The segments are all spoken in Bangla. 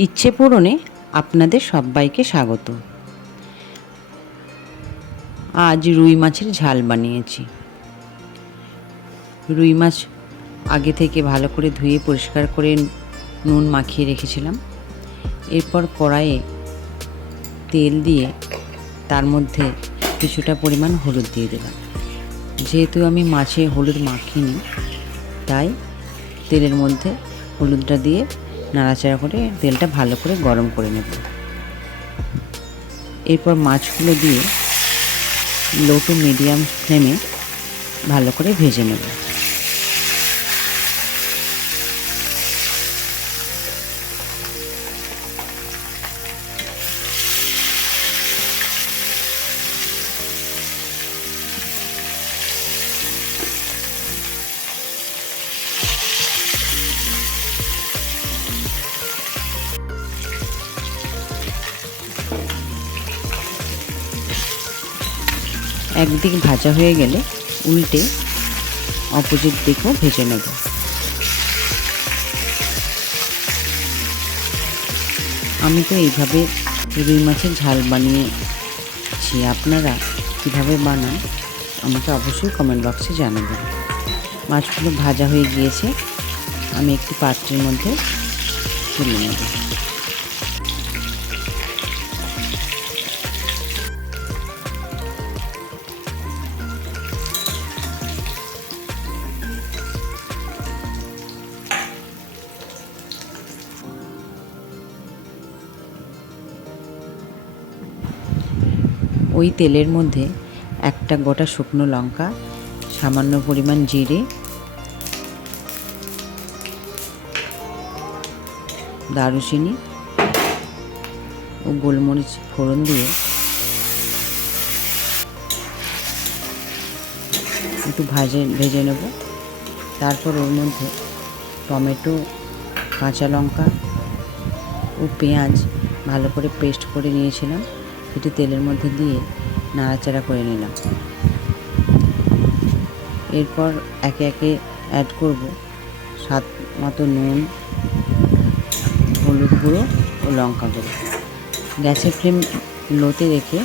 ইচ্ছে পূরণে আপনাদের সবাইকে স্বাগত। আজ রুই মাছের ঝাল বানিয়েছি। রুই মাছ আগে থেকে ভালো করে ধুয়ে পরিষ্কার করে নুন মাখিয়ে রেখেছিলাম। এরপর কড়াইয়ে তেল দিয়ে তার মধ্যে কিছুটা পরিমাণ হলুদ দিয়ে দিলাম। যেহেতু আমি মাছে হলুদ মাখিনি, তাই তেলের মধ্যে হলুদটা দিয়ে নাড়াচাড়া করে তেলটা ভালো করে গরম করে নেব। এরপর মাছগুলো দিয়ে লো টু মিডিয়াম ফ্লেমে ভালো করে ভেজে নেব। একদিক ভাজা হয়ে গেলে উল্টে অপোজিট দিকেও ভেজে নেব। আমি তো এইভাবে রুই মাছের ঝাল বানিয়েছি। আপনারা কীভাবে বানান আমাকে অবশ্যই কমেন্ট বক্সে জানাবেন। মাছগুলো ভাজা হয়ে গিয়েছে, আমি একটি পাত্রের মধ্যে তুলে নেব। ওই তেলের মধ্যে একটা গোটা শুকনো লঙ্কা, সামান্য পরিমাণ জিরে, দারুচিনি ও গোলমরিচ ফোড়ন দিয়ে একটু ভেজে নেব। তারপর ওর মধ্যে টমেটো, কাঁচা লঙ্কা ও পেঁয়াজ ভালো করে পেস্ট করে নিয়েছিলাম, সেটি তেলের মধ্যে দিয়ে নাড়াচাড়া করে নিলাম। এরপর একে একে অ্যাড করব স্বাদ মতো নুন, হলুদ গুঁড়ো ও লঙ্কা গুঁড়ো। গ্যাসের ফ্লেম লোতে রেখে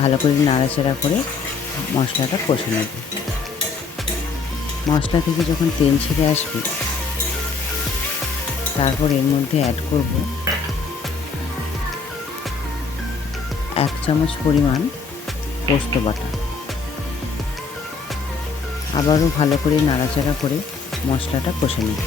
ভালো করে নাড়াচাড়া করে মশলাটা কষে নেব। মশলা থেকে যখন তেল ছেড়ে আসবে, তারপর এর মধ্যে অ্যাড করব 1 চামচ পরিমাণ পোস্ত বাটা। আবারও ভালো করে নাড়াচাড়া করে মশলাটা কষে নেব।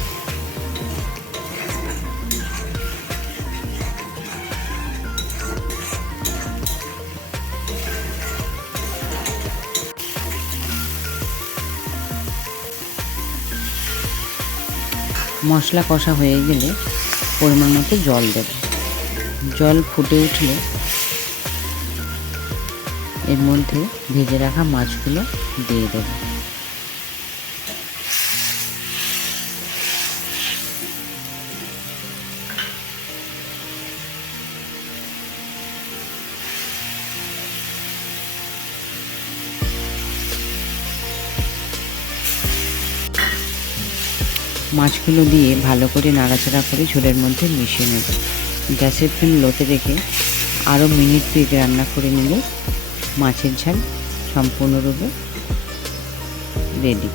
মশলা কষা হয়ে গেলে পরিমাণ মতো জল দেব। জল ফুটে উঠলে এর মধ্যে ভেজে রাখা মাছগুলো দিয়ে দেব। মাছগুলো দিয়ে ভালো করে নাড়াচাড়া করে ঝোলের মধ্যে মিশিয়ে নেব। গ্যাসের ফ্লেম লোতে রেখে আরও মিনিট 2 রান্না করে নিলে মাছের ঝাল সম্পূর্ণরূপে রেডি।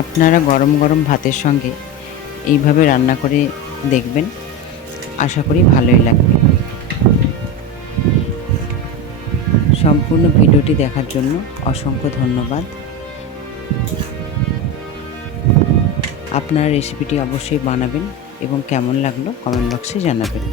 আপনারা গরম গরম ভাতের সঙ্গে এইভাবে রান্না করে দেখবেন, আশা করি ভালোই লাগবে। সম্পূর্ণ ভিডিওটি দেখার জন্য অসংখ্য ধন্যবাদ। আপনারা রেসিপিটি অবশ্যই বানাবেন এবং কেমন লাগলো কমেন্ট বক্সে জানাবেন।